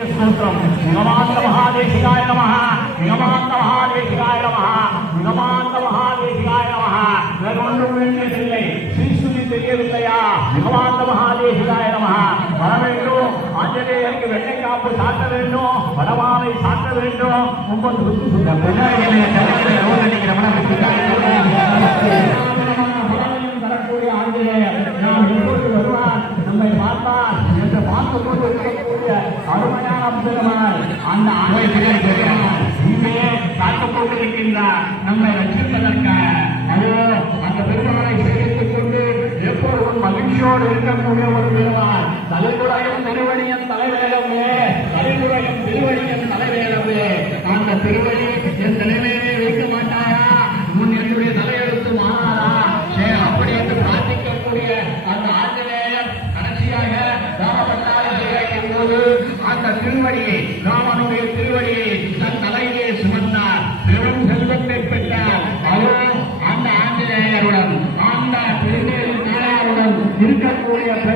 சூத்திரம். நிகமாந்த மகாதேசிகாய நம. நிகமாந்த மகாதேசிகாய நம. நிகமாந்த மகாதேசிகாய நம. வேறு ஒன்றும் வேண்டியதில்லை. ஸ்ரீஸ்துதி தெரியவில்லையா? நிகமாந்த மகாதேசிகாய நம. வர வேண்டும். நம்மை பார்த்தான் என்று பார்த்து கொண்டு அருமையான பெருமாள் அந்த ஆஞ்சநேயர் இங்கே காத்துக் கொண்டிருக்கின்றார் நம்மை ரட்சிப்பதற்காக அதோ அந்த பெருமானை சேவித்துக் கொண்டு எப்பொழுதும் மகிழ்ச்சியோடு இருக்கக்கூடிய ஒரு பெருமான் தலைமுறையும் திருவடியும் தலைவேலமே தலைமுறையும் திருவடியும் தலைவேலமே அந்த திருவடியை ராமனுடைய திருவடியை தன் தலையிலே சுமந்தார். பெரும் செல்வத்தை பெற்றார். அவரோ அந்த ஆஞ்சநேயருடன் அந்த திருநெல் இருக்கக்கூடிய பெரும்